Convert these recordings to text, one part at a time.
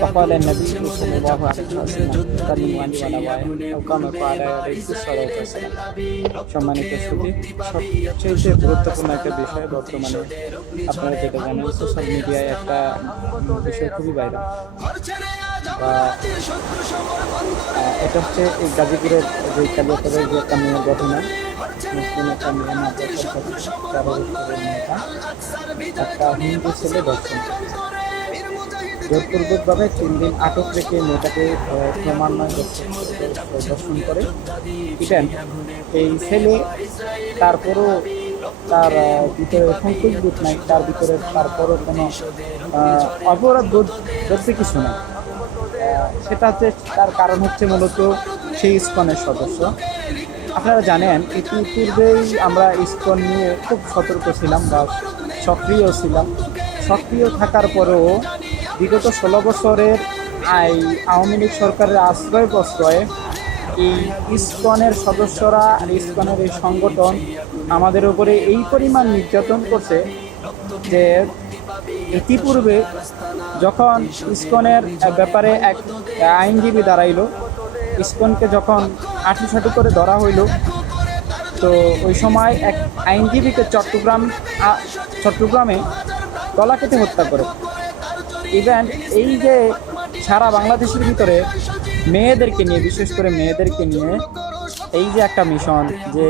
فقال النبي صلى الله عليه وسلم كلموا عني ولا وعي أو كما قال عليه الصلاة والسلام সম্মানিত সুদী সবচেয়ে গুরুত্বপূর্ণ একটা বিষয় বর্তমানে আপনারা যেটা জানেন সোশ্যাল মিডিয়ায় একটা বিষয় খুবই বাইরে বা আহ, এটা হচ্ছে এই গাজীপুরের যে কালিয়াতরের যে একটা মেয়ের ঘটনা মুসলিম একটা মেয়ে না তেরো বছরের মেয়েটা একটা হিন্দু ছেলে দর্শন জোরপূর্বকভাবে তিন দিন আটক রেখে মেয়েটাকে ক্রমান্বয়ে দর্শন করে। ইভেন এই ছেলে তারপরও তার ভিতরে সংকোচ বোধ নাই, তার ভিতরে তারপরও কোনো অপরাধ বোধ, বলতে কিছু নাই। সেটা হচ্ছে তার কারণ হচ্ছে মূলত সেই ইস্কনের সদস্য। আপনারা জানেন, ইতিপূর্বেই আমরা ইস্কন নিয়ে খুব সতর্ক ছিলাম বা সক্রিয় ছিলাম। সক্রিয় থাকার পরেও বিগত ষোলো বছরের এই আওয়ামী লীগ সরকারের আশ্রয় প্রশ্রয়ে এই ইস্কনের সদস্যরা আর ইস্কনের এই সংগঠন আমাদের উপরে এই পরিমাণ নির্যাতন করছে যে ইতিপূর্বে যখন ইস্কনের ব্যাপারে এক আইনজীবী দাঁড়াইলো, ইস্কনকে যখন আঠু সাটু করে ধরা হইল, তো ওই সময় এক আইনজীবীকে চট্টগ্রাম চট্টগ্রামে গলা কেটে হত্যা করে। ইভেন এই যে সারা বাংলাদেশের ভিতরে মেয়েদেরকে নিয়ে, বিশেষ করে মেয়েদেরকে নিয়ে, এই যে একটা মিশন যে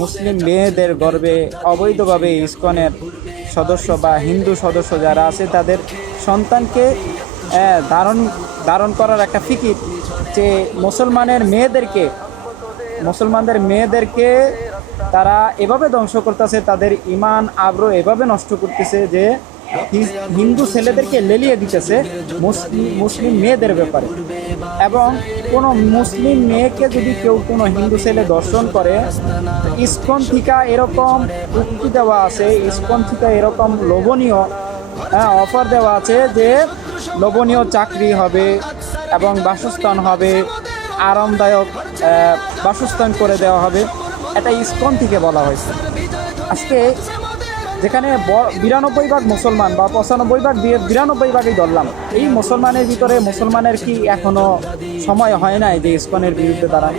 মুসলিম মেয়েদের গর্বে অবৈধভাবে ইস্কনের সদস্য বা হিন্দু সদস্য যারা আছে, তাদের সন্তানকে ধারণ ধারণ করার একটা ফিকির যে মুসলমানের মেয়েদেরকে, মুসলমানদের মেয়েদেরকে তারা এভাবে ধ্বংস করতেছে, তাদের ইমান, আগ্রহ এভাবে নষ্ট করতেছে যে হিন্দু ছেলেদেরকে লেলিয়ে দিতেছে মুসলিম মুসলিম মেয়েদের ব্যাপারে। এবং কোনো মুসলিম মেয়েকে যদি কেউ কোনো হিন্দু ছেলে দর্শন করে, ইস্কন থিকা এরকম উক্তি দেওয়া আছে, ইস্কন থিকা এরকম লোভনীয় হ্যাঁ অফার দেওয়া আছে যে লোভনীয় চাকরি হবে এবং বাসস্থান হবে, আরামদায়ক বাসস্থান করে দেওয়া হবে। এটা ইস্কন থেকে বলা হয়েছে। আজকে যেখানে বিরানব্বই ভাগ মুসলমান বা পঁচানব্বই ভাগ বিরানব্বই ভাগই ধরলাম। এই মুসলমানের ভিতরে মুসলমানের কি এখনও সময় হয় নাই যে ইস্কনের বিরুদ্ধে দাঁড়ানো?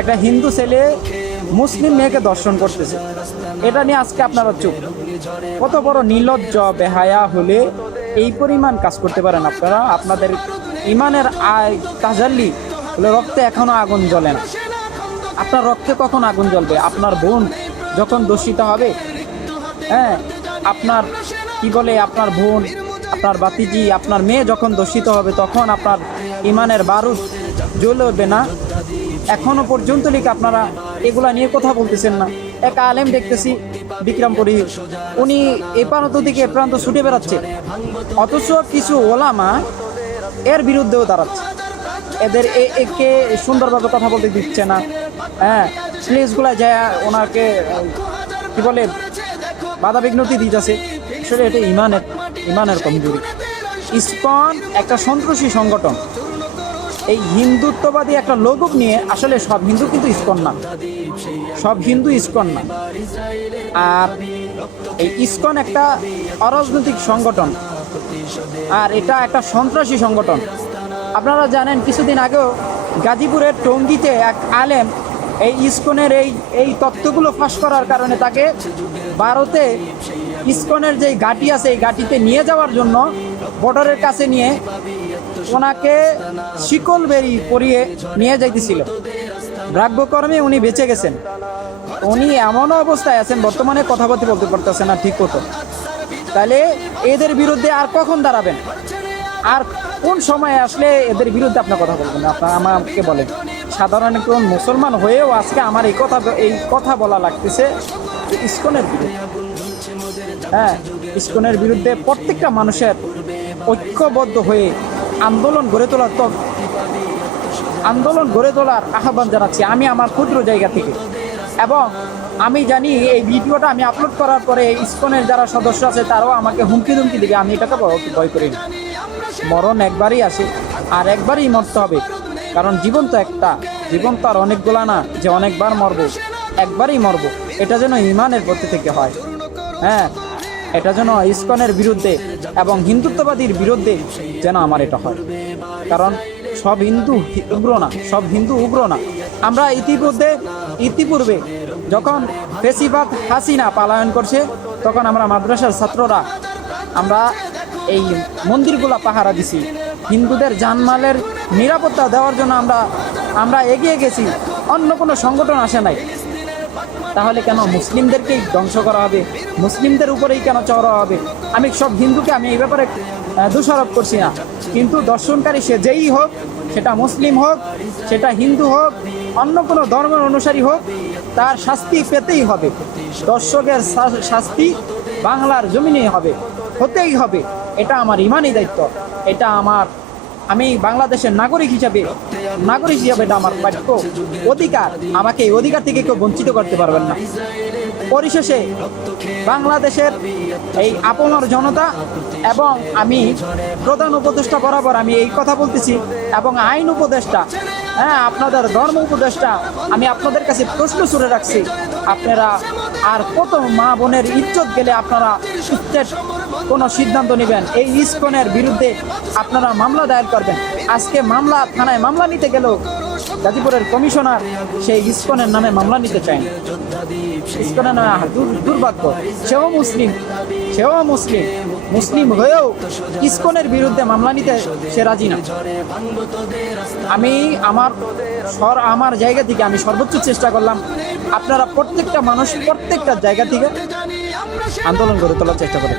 একটা হিন্দু ছেলে মুসলিম মেয়েকে দর্শন করতেছে। এটা নিয়ে আজকে আপনারা চুপ। কত বড় নির্লজ্জ, বেহায়া হলে এই পরিমাণ কাজ করতে পারেন আপনারা? আপনাদের ইমানের আয় তাজাল্লি হলে রক্তে এখনও আগুন জ্বলে না। আপনার রক্তে কখন আগুন জ্বলবে? আপনার বোন যখন দূষিত হবে হ্যাঁ আপনার, কি বলে, আপনার বোন, আপনার বাতিজি, আপনার মেয়ে যখন দূষিত হবে, তখন আপনার ইমানের বারুদ জ্বলবে না। এখনও পর্যন্ত লিখে আপনারা এগুলা নিয়ে কথা বলতেছেন না। এক আলেম দেখতেছি, বিক্রমপুরী, উনি এ প্রান্ত থেকে এ প্রান্ত ছুটে বেড়াচ্ছে। অথচ কিছু ওলামা এর বিরুদ্ধেও দাঁড়াচ্ছে। এদের এ- একে সুন্দরভাবে কথা বলতে দিচ্ছে না। হ্যাঁ প্লেসগুলা যায় ওনাকে, কি বলে বাধা বিঘ্নতি দিতেছে আসলে এটা ইমানের ইমানের কমজোরি। ইসকন একটা সন্ত্রাসী সংগঠন। এই হিন্দুত্ববাদী একটা লোক নিয়ে আসলে সব হিন্দু কিন্তু ইস্কন না। সব হিন্দু ইস্কন না। আর এই ইস্কন একটা অরাজনৈতিক সংগঠন। আর এটা একটা সন্ত্রাসী সংগঠন। আপনারা জানেন, কিছুদিন আগেও গাজীপুরের টঙ্গিতে এক আলেম এই ইসকনের এই এই তত্ত্বগুলো ফাঁস করার কারণে তাকে ভারতে ইসকনের যে ঘাঁটি আছে, এই ঘাঁটিতে নিয়ে যাওয়ার জন্য বর্ডারের কাছে নিয়ে ওনাকে শিকল বেরি পরিয়ে নিয়ে যাইতেছিল। ভাগ্যকর্মে উনি বেঁচে গেছেন। উনি এমন অবস্থায় আছেন, বর্তমানে কথাবার্তা বলতে পারতেছেন না ঠিক মতো। তাহলে এদের বিরুদ্ধে আর কখন দাঁড়াবেন? আর কোন সময় আসলে এদের বিরুদ্ধে আপনার কথা বলবেন? আপনার আমাকে বলেন। সাধারণ কোন মুসলমান হয়েও আজকে আমার এই কথা এই কথা বলা লাগতেছে ইস্কনের বিরুদ্ধে। হ্যাঁ ইস্কনের বিরুদ্ধে প্রত্যেকটা মানুষের ঐক্যবদ্ধ হয়ে আন্দোলন গড়ে তোলার তো আন্দোলন গড়ে তোলার আহ্বান জানাচ্ছি আমি আমার ক্ষুদ্র জায়গা থেকে। এবং আমি জানি এই ভিডিওটা আমি আপলোড করার পরে ইস্কনের যারা সদস্য আছে, তারাও আমাকে হুমকি ধুমকি দেবে। আমি এটাকে ভয়- করি না। মরণ একবারই আসে আর একবারই মরতে হবে। কারণ জীবন তো একটা জীবন তো আর অনেকগুলা না যে অনেকবার মরবো, একবারই মরবো, এটা যেন ইমানের প্রতি থেকে হয়। হ্যাঁ এটা যেন ইস্কনের বিরুদ্ধে এবং হিন্দুত্ববাদীর বিরুদ্ধে যেন আমার এটা হয়। কারণ সব হিন্দু উগ্র না, সব হিন্দু উগ্র না। আমরা ইতিমধ্যে ইতিপূর্বে যখন ফেসিবাদ হাসিনা পালায়ন করছে, তখন আমরা মাদ্রাসার ছাত্ররা আমরা এই মন্দিরগুলো পাহারা দিছি। হিন্দুদের জানমালের নিরাপত্তা দেওয়ার জন্য আমরা আমরা এগিয়ে গেছি। অন্য কোনো সংগঠন আসে নাই। তাহলে কেন মুসলিমদেরকেই ধ্বংস করা হবে? মুসলিমদের উপরেই কেন চড়া হবে? আমি সব হিন্দুকে আমি এই ব্যাপারে দোষারোপ করছি না। কিন্তু দর্শনকারী সে যেই হোক, সেটা মুসলিম হোক, সেটা হিন্দু হোক অন্য কোনো ধর্মের অনুসারী হোক, তার শাস্তি পেতেই হবে। দর্শকের শাস্তি বাংলার জমিনেই হবে, হতেই হবে। এটা আমার ইমানই দায়িত্ব। এটা আমার আমি বাংলাদেশের নাগরিক হিসাবে নাগরিক হিসাবে এটা আমার বাক্য অধিকার। আমাকে এই অধিকার থেকে কেউ বঞ্চিত করতে পারবেন না। পরিশেষে, বাংলাদেশের এই আপমর জনতা এবং আমি প্রধান উপদেষ্টা বরাবর আমি এই কথা বলতেছি এবং আইন উপদেষ্টা হ্যাঁ আপনাদের ধর্ম উপদেশটা আমি আপনাদের কাছে প্রশ্ন ছুড়ে রাখছি। আপনারা আর কত মা বোনের ইজ্জত গেলে আপনারা স্টেট কোনো সিদ্ধান্ত নেবেন? এই ইস্কনের বিরুদ্ধে আপনারা মামলা দায়ের করবেন। আজকে মামলা থানায় মামলা নিতে গেলেও গাজীপুরের কমিশনার সেই ইস্কনের নামে মামলা নিতে চায়। ইস্কনের নামে দুর্ভাগ্য। সেও মুসলিম। সেও মুসলিম। মুসলিম হয়েও ইস্কনের বিরুদ্ধে মামলা নিতে সে রাজি না। আমি আমার সর আমার জায়গা থেকে আমি সর্বোচ্চ চেষ্টা করলাম, আপনারা প্রত্যেকটা মানুষ প্রত্যেকটা জায়গা থেকে আন্দোলন করে তোলার চেষ্টা করেন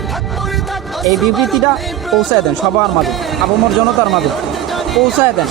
এই বিবৃতিটা পৌঁছায় দেন সবার মাঝে আবমর জনতার মাঝে। পৌঁছায় দেন।